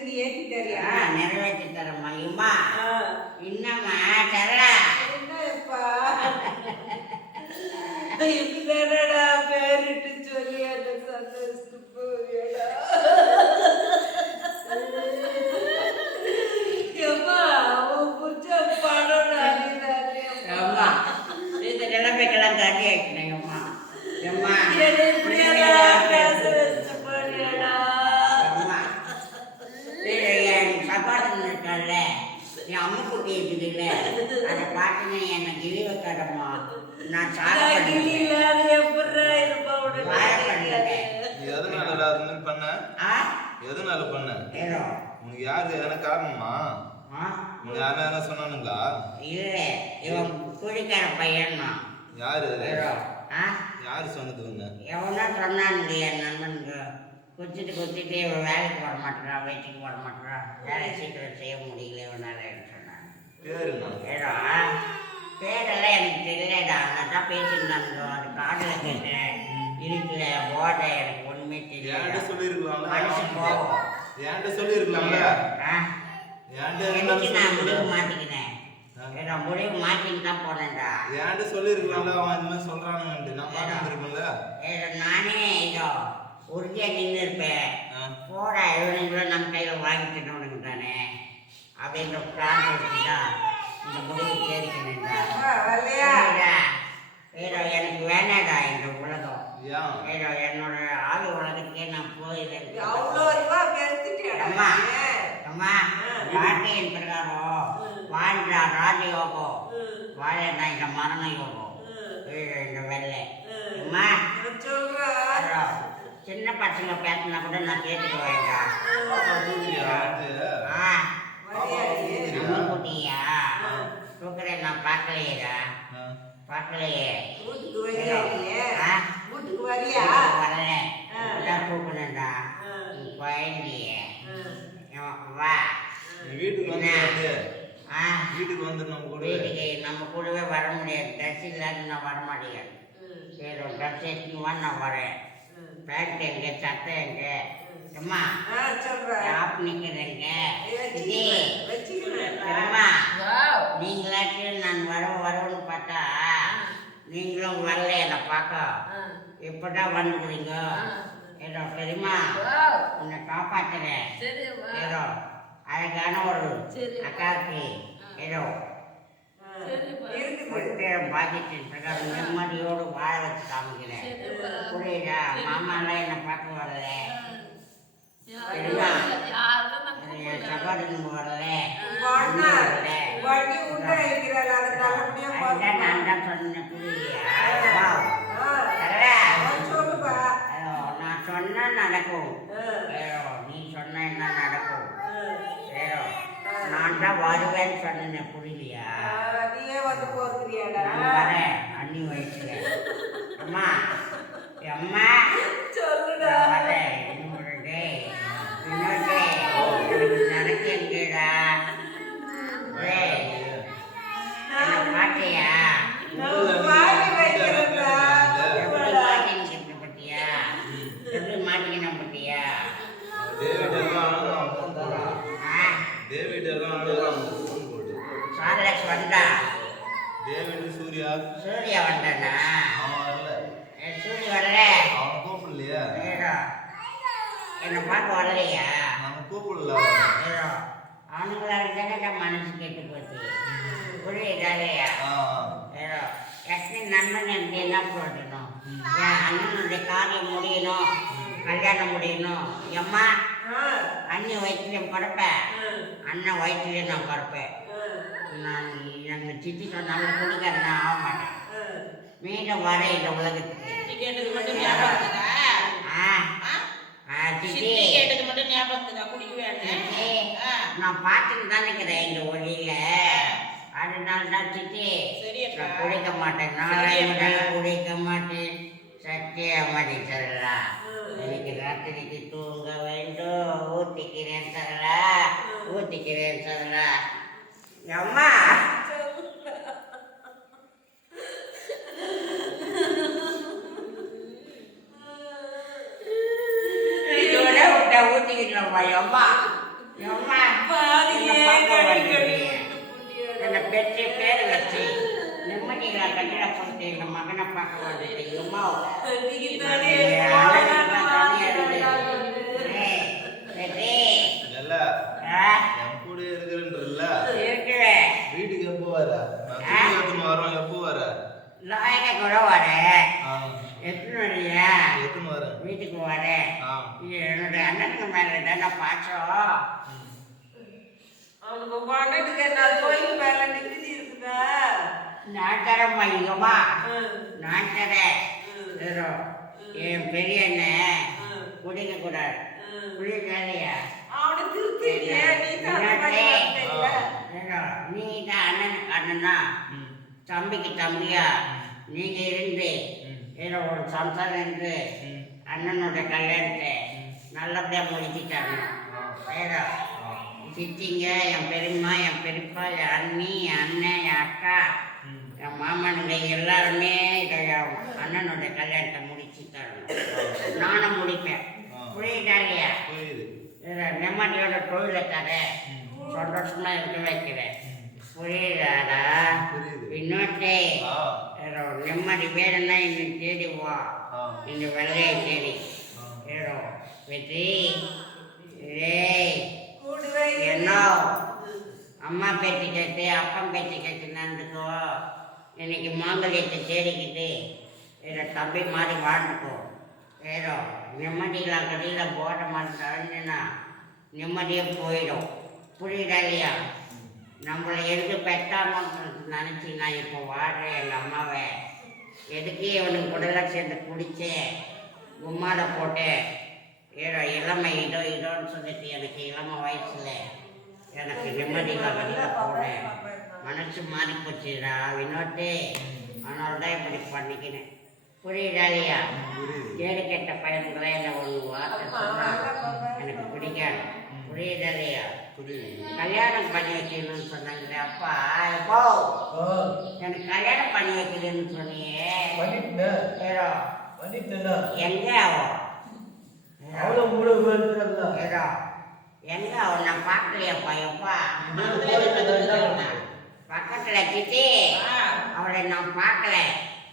நீ ஏத்தி தரியா நிறைவேற்றி தரம்மா இம்மா ஆ. என்னம்மா தரலா என்னப்பா? இப்படிதானடா பேரிட்டு சொல்லி அந்த சந்தோஷத்து என் அம்மா குட்டி இருக்குதுல்ல அதை பார்த்துன்னு என்னை கிழி வைக்காதம்மா நான் எதனால பண்ண? உனக்கு யாரு? எதனா காரணமா? ஆ? உனக்கு யாரும் எதனா சொன்னானுங்களா? இல்லை. இவன் குழிக்கார பையன்னா. யாரு? யாரு சொன்னது உன்னை? எவனோ சொன்னானுங்க என் நண்பனுங்க. குச்சிட்டு குச்சிட்டு இவன் வேலைக்கு வர மாட்டேறான் வீட்டுக்கு வர மாட்டேறான் வேலை சீக்கிரம் செய்ய முடியல என்ன ஏடா பேரெல்லாம் எனக்கு தெரியலடா. நான் தான் பேசியிருந்தாங்க அது காதில் கேட்டேன். இருக்குல்ல போட எனக்கு ஒன்றுமே தெரியல சொல்லியிருக்கலாம்ல? மனசு போகும் என்கிட்ட சொல்லியிருக்கலாம்ல? எனக்கு நான் முடிவு மாட்டிக்கினேன் ஏடா முடிவு மாட்டின்னு தான் போனேன்டா. என்கிட்ட சொல்லியிருக்கலாம்ல? அவன் இந்த மாதிரி சொல்றானுங்கன்ட்டு. நான் நானே இதோ உறுதியாக நின்று இருப்பேன். போடா இவனுங்களும் நம்ம கையில் வாங்கிக்கணும்னு தானே. அப்படின்ற பிளான் வச்சுட்டா இந்த முடிவு? சரிடா. ஏடா எனக்கு வேணாடா இந்த உலகம். ஏடா என்னோட ஆவி உலகத்துக்கே நான் போயிடுறேன். அவ்வளோ ரூபா பெருத்துட்டியாடா அம்மா? அம்மா வாழ்க்கையின் பிரகாரம். வாழ்றா ராஜயோகம். வாழனா இந்த மரண யோகம் ஏடா, இந்த வெள்ளை அம்மா நான் சொல்றேன். ஏடா, பசங்க பேசினா கூட நான் கேட்டுக்க வேண்டாம். பாப்பா தூக்குறியா வந்து? ஆ. வரியா நீ? நம்ம குட்டியா தூக்குறேன் நான் பார்க்கலையேடா. பார்க்கலையே வீட்டுக்கு வரியா? ஆ. நீ குழந்தைய. ஆ. வா. வீட்டுக்கு வந்து வீட்டுக்கு வந்து நம்ம கூட வீட்டுக்கு நம்ம கூடவே வர முடியாது. ட்ரெஸ் இல்லாத நான் வர மாட்டேன். சரி ட்ரெஸ் எடுத்துன்னு வா நான் வரேன். பேண்ட் எங்க சட்டை எங்க அம்மா. ஆப் நிக்கிறேங்க. நீங்களாச்சும் நான் வர வரணும்னு பார்த்தா நீங்களும் வரல என்னை பார்க்க. இப்பதான் வந்துக்கிறீங்க ஏதோ சரிம்மா உன்னை காப்பாத்துறேன். ஏதோ அழகான ஒரு அக்காவுக்கு ஏதோ. பாதித்தின் பிரகாரம் நிம்மதியோடு வாழ வச்சு காமிக்கிறேன். புரியுதா? மாமாலாம் என்னை பார்க்க வரல சகோதரனுக்கு வரல. நான் தான் சொன்னேன். ஐயோ, நான் சொன்னா நடக்கும். நீ சொன்னா என்ன நடக்கும்? நான் தான் வருவேன்னு சொன்னேன் புரியலையா? நீயே வந்து? நான் வரேன் அண்ணி வயசுல அம்மா அம்மா. சொல்லுடா. வரேன் இன்னொரு இன்னொரு பாட்டியா நான் வாங்கி வைக்கிறேன்டா. எப்படி மாட்டிக்கிட்டு பத்தியா எப்படி மாட்டிக்கணும் பத்தியா டேவிட் எல்லாம் அழுதான் phone போடு. ஆ டேவிட் எல்லாம் அழுதான் phone போடு. சார்லஸ் வந்தா? டேவிட் சூர்யா. சூர்யா வந்தானா? அவன் சூர்யா வரல? அவன் கூப்பிடலையே? என்னை பார்க்க வரலையா? நம்ம கூப்பிடல அவனுங்களால தானே மனசு கெட்டு போச்சு. புரியுதாலையா எத்தனை நண்பன் எனக்கு என்ன போடணும்? என் அண்ணனுடைய காரியம் முடியணும். கல்யாணம் முடியணும். எம்மா ஆ, அண்ணி வயிற்றுல பிறப்ப? ஆ, அண்ணன் வயிற்றுல நான் பிறப்பேன். நான் எங்கள் சித்தி சொன்னாலும் குடிக்காத நான் ஆக மாட்டேன். மீண்டும் வர இந்த உலகத்துக்கு. கேட்டது மட்டும் ஞாபகம் கேட்டது மட்டும் ஞாபகம் ஆ. நான் பார்த்துட்டு தான் இருக்கிறேன் இந்த ஒளியில. அதனால தான் சித்தி. சரியப்பா. நான் குடிக்க மாட்டேன். நாளை சரியப்பா. முதல் குடிக்க மாட்டேன். சத்தியமதி சரலா எனக்கு ராத்திரிக்கு தூங்க வேண்டும். ஊத்திக்கிறேன் சரலா ஊத்திக்கிறேன் சரலா அம்மா இதோட விட்ட ஊத்திக்கிறோம் அம்மா எம்மா பாதியே என்ன பார்க்க கடி கடி வந்தீங்க? என்னை பெற்று பேர் வச்சு நிம்மதிகளை கட்டிட கொடுத்து எங்க மகனை பார்க்க வந்துட்டு எம்மா கட்டிக்கிட்டானே இல்ல என் கூட இருக்கிறன்றல்ல இருக்குது வீட்டுக்கு எப்போ வர நான் திரும்பி எத்தனை வரோம் எப்போ வர லாயக கூட வரேன் ஆ எத்தனை வரையா எத்தனை வரேன் வீட்டுக்கு வரேன் ஆ என்னுடைய அண்ணனுக்கு மேல தானே பாசம் அவனுக்கு பன்னெண்டுக்கு நான் கோயில் மேல நிக்குது இருக்குதா நான் தரேன் வைங்கம்மா ம், நான் தரேன் என் பெரிய அண்ணன் குடிக்க கூடாது. குடிக்காதையா நீ தான் அண்ணனுக்கு அண்ணனா? தம்பிக்கு தம்பியா? நீங்க இருந்து. ஏதோ ஒரு சம்சாரம் இருந்து அண்ணனோட கல்யாணத்தை நல்லபடியா முடிச்சுட்டாங்க. ஆ. சித்திங்க என் பெரியம்மா என் பெரியப்பா என் அண்ணி என் அண்ணன் என் அக்கா. என் மாமனுங்க எல்லாருமே இதை அண்ணனோட கல்யாணத்தை முடிச்சு தரணும். நானும் முடிப்பேன். புரியுதா இல்லையா புரியுது. இதை நிம்மதியோட தொழிலை தரேன் சந்தோஷமா இருக்க வைக்கிறேன். புரியுதாடா? ஏதோ நிம்மதி வேணும்னா இன்னும் தேடி வா. ஆ. இந்த வெள்ளையை தேடி. வெற்றி. என்ன? அம்மா பேச்சு கேட்டு அப்பன் பேச்சு கேட்டு நடந்துக்கோ. இன்னைக்கு மாங்கல்யத்தை தேடிக்கிட்டு இதை தம்பி மாதிரி வாழ்ந்துக்கோ. ஏதோ நிம்மதியில் கடையில் போட மாதிரி தரஞ்சுன்னா நிம்மதியே போயிடும். புரியுதா இல்லையா? நம்மளை எதுக்கு பெற்றாமன்னு நினச்சி நான் இப்போ வாழ்கிறேன் எங்கள் அம்மாவை. எதுக்கு இவனுக்கு உடலை சேர்ந்து குடித்தேன் கும்மால போட்டேன் ஏதோ இளமை இதோ இதோன்னு சொல்லிட்டு எனக்கு இளமை வயசில் எனக்கு நிம்மதியில் வெளியில் போனேன் மனசு மாறி போச்சுடா வினோட்டு அதனால தான் இப்படி பண்ணிக்கினேன். புரியுதா இல்லையா? ஏழு கெட்ட பையன்களை என்ன ஒன்று வார்த்தை சொன்னா எனக்கு பிடிக்காது. புரியுதா இல்லையா? கல்யாணம் பண்ணி வைக்கணும்னு சொன்னாங்களே அப்பா. எப்போ எனக்கு கல்யாணம் பண்ணி வைக்கிறேன்னு சொன்னியே. எங்க அவன் எங்க அவன் நான் பார்க்கலையப்பா எப்பா பக்கத்துல சித்தி ஆ, அவளை நான் பார்க்கல.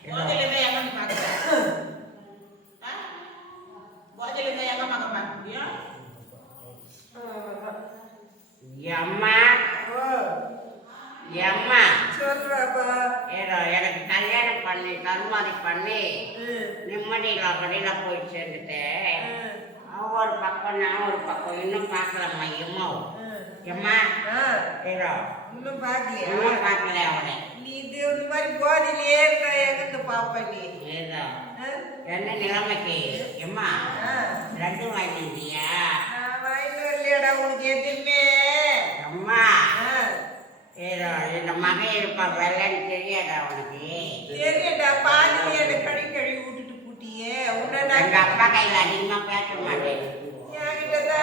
போதையில இருந்தா எங்க பார்க்கற? ஆ? போதையில இருந்தா எங்க பார்க்க? அம்மா அம்மா சொல்றாப்பா ஏதோ எனக்கு கல்யாணம் பண்ணி தருமாறி பண்ணி நிம்மதியில் கடையில் போய் சேர்ந்துட்டேன். அவன் ஒரு பக்கம் நான் ஒரு பக்கம். இன்னும் பார்க்கலம்மா எம்மா ம். எம்மா. இன்னும் பார்க்கலையா இன்னும் பார்க்கல அவனை? நீ இது இந்த மாதிரி போதிலேயே இருக்க எங்கிட்டு பாப்ப நீ? ஏதோ. ஆ? என்ன நிலைமைக்கு? எம்மா. ரெண்டு வாங்கிட்டியா வாங்கிட்டு வரலையாடா உனக்கு எதுவுமே. அம்மா. ஏதோ இந்த மகன் இருப்பா வெள்ளன்னு தெரியாதா உனக்கு? தெரியும்டா பாதியிலே என்னை கழுவி கழுவி விட்டுட்டு பூட்டியே. உன்னை நான் எங்க அப்பா கையில் அதிகமா பேச மாட்டேன். என்கிட்ட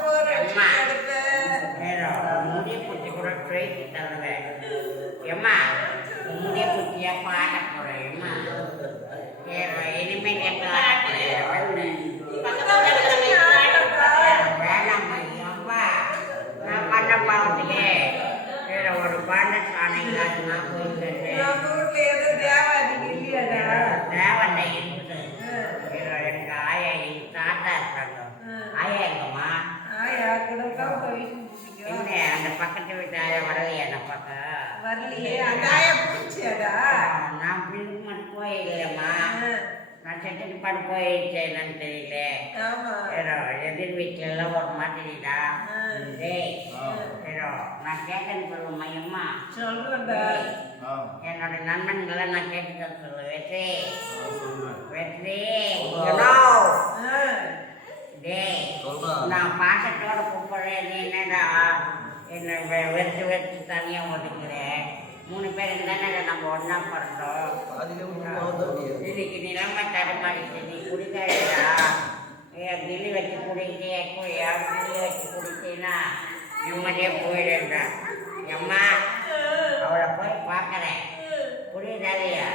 போறேன் அம்மா. கிடப்பேன் ஏதோ முடி பிடிச்சி கூட ட்ரெயின் தருவேன் எம்மா முடி பிடிச்சியா பாட போறேன் எம்மா ஏதோ இனிமேல் எங்க ஆட போறேன் பக்கத்துல இருக்கிறவங்க வேணாம்மா அம்மா நான் பண்ண பாவத்துக்கு வேற ஒரு பாண்ட சாணம் இல்லாத நான் போயிட்டு நம்ம வீட்டுல ஏதோ தேவாதிக்கு இல்லையாடா தேவனை இருக்குது ஏதோ எனக்கு ஆயா எங்க தாத்தா இருக்காங்க ஆயா எங்கம்மா ஆயா கிடக்காம வயசு பிடிக்கும் என்ன அந்த பக்கத்து வீட்டு ஆயா வரலையா அந்த பக்கம் வரலையே அந்த ஆயா பிடிச்சியாடா நான் பிள்ளைங்க போயிடலம்மா நான் செட்டு பாடு என்னன்னு தெரியல. ஆமா. ஏதோ எதிர் வீட்டுல எல்லாம் ஒரு மாதிரிடா ஏதோ நான் கேட்டேன்னு சொல்லுமா அம்மா சொல்றேன்டா. ஆ. என்னோட நண்பன்களை நான் கேட்டுக்க சொல்லு வெற்றி. வெற்றி. நான் பாசத்தோட கூப்பிடுறேன் என்ன வெறுத்து வெறுத்து தனியா ஒதுக்குறேன் மூணு பேர் தானே நம்ம ஒண்ணா பிறந்தோம். இன்னைக்கு நிலைமை தடுமாறிச்சு நீ குடிக்காதடா. என் கிளி வச்சு குடிக்கிட்டே என் கிளி வச்சு குடிச்சீன்னா நிம்மதியே போயிடுன்றா அம்மா அவளை போய் பார்க்கறேன். புரியுதா இல்லையா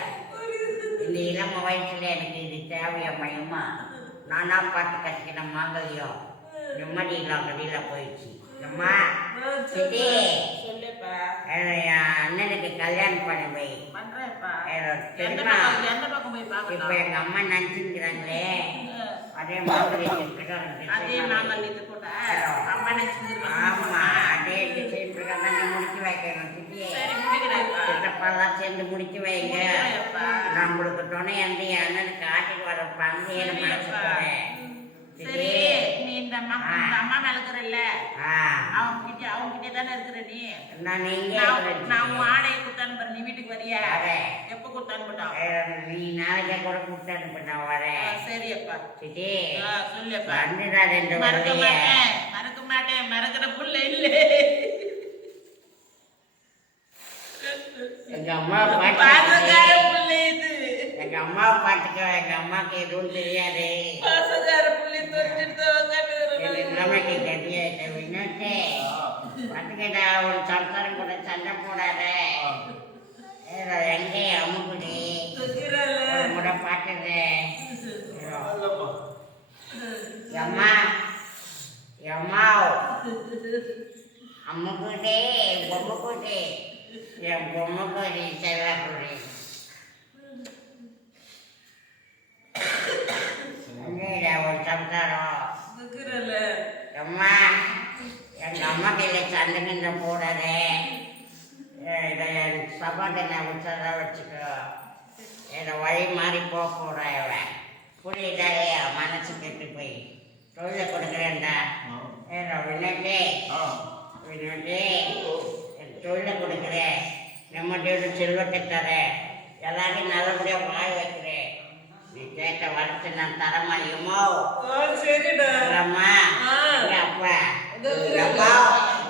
இந்த இளம வயசுல எனக்கு இது தேவையா மையம்மா நானா பார்த்து கட்டிக்கின மாங்கல்யம் நிம்மதி இல்லாம வெளியில போயிடுச்சு. அம்மா சொல்லுப்பா. அண்ணனுக்கு கல்யாணம் பண்ணி தெரியுமா? போய் இப்ப எங்க அம்மா நினைச்சுக்கிறாங்களே. அதே மாதிரி அதே நாங்கள் இது அம்மா ஆமா அதே டிசைன் முடிச்சு வைக்கணும் சித்தப்பாலாம் சேர்ந்து முடிச்சு வைங்க. நம்மளுக்கு துணை என் அண்ணனுக்கு ஆட்டிட்டு வர பங்கு மனசு நீ இந்த அம்மா இந்த அம்மா மேல இருக்கிறல்ல ஆ. அவங்க கிட்ட அவங்க கிட்ட தானே இருக்கிற நீ? நான் நீங்க நான் உன் ஆடையை கொடுத்தான்னு பாரு நீ வீட்டுக்கு வரியா. எப்ப கொடுத்தான்னு போட்டோம் நீ நாளைக்கே கூட அனுப்பு நான் வரேன் சரி அப்பா வந்துடா ரெண்டு மறக்க மாட்டேன். மறக்க மாட்டேன். மறக்கிற புள்ள இல்ல. எங்க அம்மா பாசக்கார பாட்டு புள்ள இது. எங்க அம்மா பாட்டுக்க எங்க அம்மாக்கு எதுவும் தெரியாது. பாசக்கார புள்ளி தொலைச்சிட்டு என் கதியாயிட்ட வினோட்டே பாட்டுக்கடா ஒரு சம்சாரம் கூட சண்டை போடாத எங்கே அம்முக்குடி ஒரு முறை அம்மா அம்மா என் பொம்முக்குடி ஒரு சம்சாரம் அம்மா எங்க அம்மா கையில சண்டை நின்று போடாதே. இதை சபாட்டனை உச்சதா வச்சுக்கோ. இதை வழி மாறி போக போறா இவன் புரியுதா மனசு கெட்டு போய். தொழிலை கொடுக்குறேன்டா. ஆ. வினோட்டே. தொழிலை கொடுக்குறேன் நம்மகிட்ட செல்வத்தை தரேன் எல்லாரையும் நல்லபடியாக வாழ வைக்கிறேன் நீ கேட்ட வரத்து நான் சரிடா. அப்பா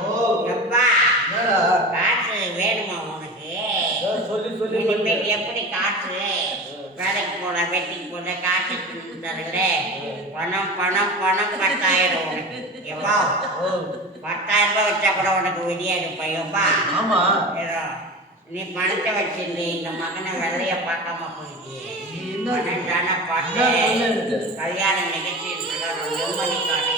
ஓ, எப்பா என்னடா? காசு வேணுமா உனக்கு? சொல்லி சொல்லி இனிமேல் எப்படி காசு வேலைக்கு போன வெட்டிக்கு போன காசு தருகிறே. பணம் பணம் பணம் பத்தாயிரம் உனக்கு. எப்பா? ஓ, பத்தாயிரம் ரூபாய் வச்சா கூட உனக்கு ஆமா. ஏதோ நீ பணத்தை வச்சிருந்து இந்த மகனை வெள்ளைய பார்க்காம போயிட்டு பார்த்தேன் சொன்னேன்னு? கல்யாண நிகழ்ச்சி நிம்மதி காட்டி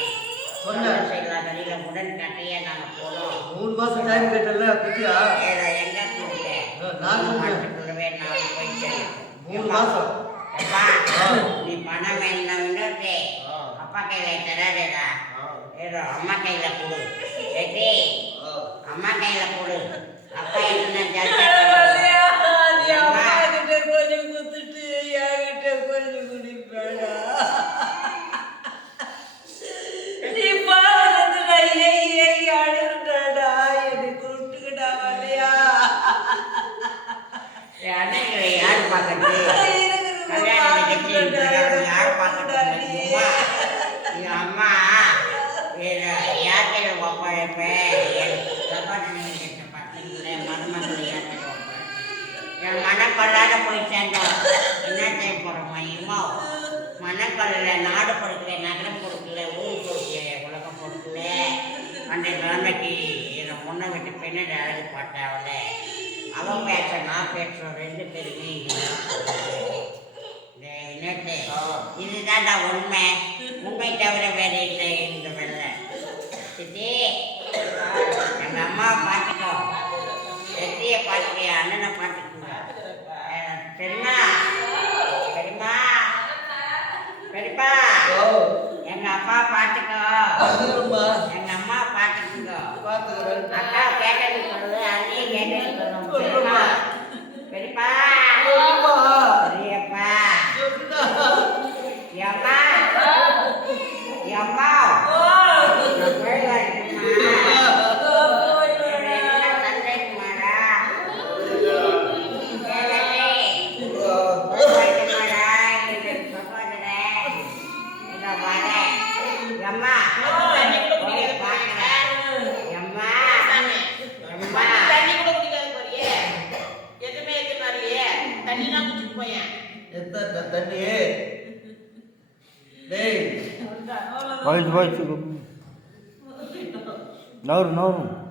சொன்னேன். செய்யலாம் வெளியில உடன் கட்டையே நாங்க போனோம் மூணு மாசம் டைம் கேட்டல ஏதோ எங்க கூப்பிட்டேன் நான் மூணு கூப்பிட்டேன். மாசத்துக்குள்ளவே நான் போய் சேர்ந்தேன். மூணு ஆ. நீ பணம் வேணும் இன்னொருத்தே ஆ. அப்பா கையில தராதேடா. ஏதோ அம்மா கையில கொடு. அம்மா கையில கொடு அப்பா என்ன என் அண்ணங்களை யார் பார்க்கறது? எனக்கு கல்யாண நிகழ்ச்சி யார் பார்க்கறது? நீ. அம்மா, கையில ஒப்படைப்பேன் என் மனக்கொள்ளாத போய் சேர்ந்தோம் என்ன செய்ய போறோமா இம்மா மனக்கொள்ள நாடு கொடுக்கல நகரம் கொடுக்கல ஊர் கொடுக்கல உலகம் கொடுக்கல. அந்த நிலைமைக்கு என்னை முன்ன விட்டு பின்னாடி அழகு போட்டாவில அவன் பேச நான் பேசுறோம் ரெண்டு பேருமே டேய் வினோத்து, இதுதான்டா உண்மை. உண்மை தவிர வேற இல்லை இந்த வெள்ளை சித்தி எங்க அம்மாவை பார்த்துக்கோ. எத்திய பார்த்துக்க அண்ணனை பார்த்துக்கோங்க அஹ், சரிம்மா சரிம்மா சரிப்பா ஓ, எங்க அப்பா பார்த்துக்கோ. அதுமா, எங்க அம்மா பார்த்துக்கோ. அக்கா கேட்டது சொல்லு அண்ணியை Yeah. தண்ணி? டேய். அவ்வளவுதான். Voice voice. நவரு நவரு